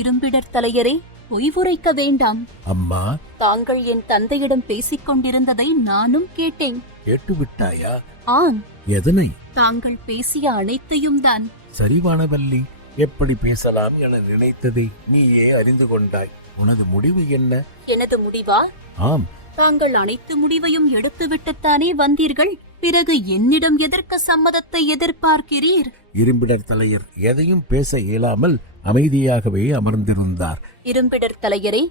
இரும்பிடர் தலையரே, பொய் உரைக்க வேண்டாம். அம்மா, தாங்கள் என் தந்தையிடம் பேசிக் கொண்டிருந்ததை நானும் கேட்டேன். கேட்டுவிட்டாயா? ஆம், எதனை? தாங்கள் பேசிய அனைத்தையும் தான். சரி வானவல்லி, எப்படி பேசலாம் என நினைத்ததை நீயே அறிந்து கொண்டாய். உனது முடிவு என்ன? எனது முடிவா? ஆம். தாங்கள் அனைத்து முடிவையும் எடுத்துவிட்டுத்தானே வந்தீர்கள். பிறகு என்னிடம் எதற்கு சம்மதத்தை எதிர்பார்க்கிறீர்? இரும்பிடர் தலையர் எதையும் பேச இயலாமல் அமைதியாகவே அமர்ந்திருந்தார். இரும்பிடர் தலையரே,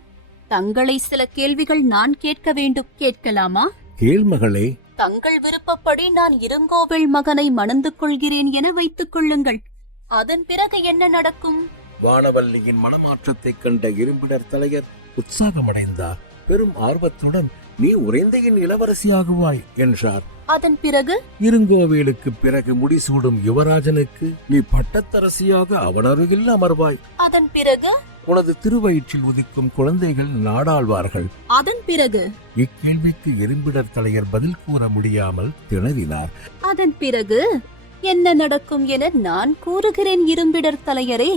தங்களை சில கேள்விகள் நான் கேட்க வேண்டும். கேட்கலாமா? கேள்மகளே. தங்கள் விருப்பப்படி நான் இருங்கோவில் மகனை மணந்து கொள்கிறேன் என வைத்துக் கொள்ளுங்கள். அதன் பிறகு என்ன நடக்கும்? வானவல்லியின் மனமாற்றத்தைக் கண்ட இரும்பிடர் தலையர் உற்சாகமடைந்தார். பெரும் ஆர்வத்துடன், நீ உறைந்தையின் இளவரசியாகுவாய் என்றார். அதன் பிறகு? இருங்கோவேலுக்கு பிறகு முடிசூடும் யுவராஜனுக்கு நீ பட்டத்தரசியாக அவன் அருகில் அமர்வாய். அதன் பிறகு? உனது திருவயிற்றில் உதிக்கும் குழந்தைகள் நாடாழ்வார்கள். அதன் பிறகு? இக்கேள்விக்கு இரும்பிடர் தலையர் பதில் கூற முடியாமல் திணறினார். அதன் பிறகு என்ன நடக்கும் என நான் கூறுகிறேன் இரும்பிடர் தலையரே.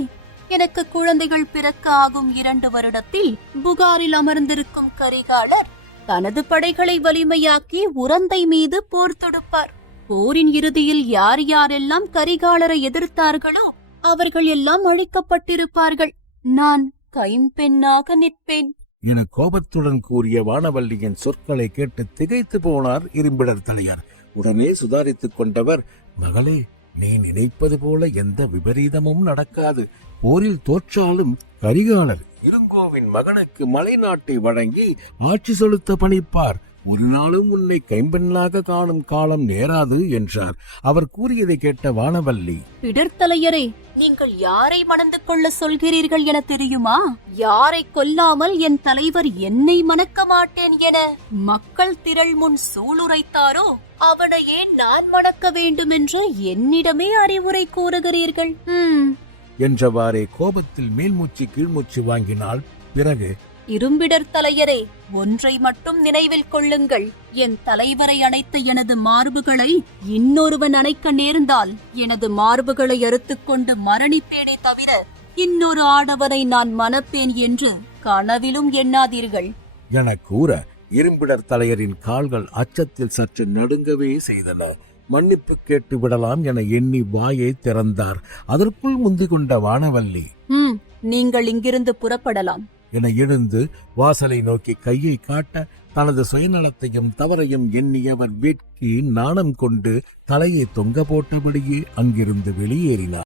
எனக்கு குழந்தைகள் பிறக்க ஆகும் 2 வருடத்தில் புகாரில் அமர்ந்திருக்கும் கரிகாலர் தனது படைகளை வலிமையாக்கி உரந்தை மீது போர் தொடுப்பார். போரின் இறுதியில் யார் யாரெல்லாம் கரிகாலரை எதிர்த்தார்களோ அவர்கள் எல்லாம் அழிக்கப்பட்டிருப்பார்கள். நான் கைம்பெண்ணாக நிற்பேன் என கோபத்துடன் கூறிய வானவல்லியின் சொற்களை கேட்டு திகைத்து போனார் இரும்பிடர் தலையர். உடனே சுதாரித்துக் கொண்டவர், மகளே, நீ நினைப்பது போல எந்த விபரீதமும் நடக்காது. போரில் தோற்றாலும் கரிகாலர் இருங்கோவின் மகனுக்கு மலை நாட்டை வழங்கி ஆட்சி செலுத்த பணிப்பார். ஒரு நாளும் உன்னை கைம்பெண்ணாக காணும் காலம் நேராது என்றார். அவர் கூறியதை கேட்ட வானவல்லி, பிடர்த்தலையரே, நீங்கள் யாரை மணந்து கொள்ள சொல்கிறீர்கள் என தெரியுமா? யாரை கொல்லாமல் என் தலைவர் என்னை மணக்க மாட்டேன் என மக்கள் திரள் முன் சூளுரைத்தாரோ அவனையே நான் மணக்க வேண்டும் என்று என்னிடமே அறிவுரை கூறுகிறீர்கள் என்றவாறே கோபத்தில் மேல்மூச்சு கீழ்மூச்சு வாங்கினாள். பிறகு, இரும்பிடர் தலையரே, ஒன்றை மட்டும் நினைவில் கொள்ளுங்கள். என் தலைவரை அணைத்த எனது மார்புகளை இன்னொருவன் அணைக்க நேர்ந்தால் எனது மார்புகளை அறுத்துக்கொண்டு மரணிப்பேனே தவிர இன்னொரு ஆடவரை நான் மணப்பேன் என்று கனவிலும் எண்ணாதீர்கள் என கூற இரும்பிடர் தலையரின் கால்கள் அச்சத்தில் சற்று நடுங்கவே செய்தன. மன்னிப்பு கேட்டு விடலாம் என எண்ணி வாயை திறந்தார். அதற்குள் முந்திக் கொண்ட வானவல்லி, நீங்கள் இங்கிருந்து புறப்படலாம் என எழுந்து வாசலை நோக்கி கையை காட்ட தனது சுயநலத்தையும் தவறையும் எண்ணியவர் வேட்கி நாணம் கொண்டு தலையை தொங்க போட்டபடியே அங்கிருந்து வெளியேறினார்.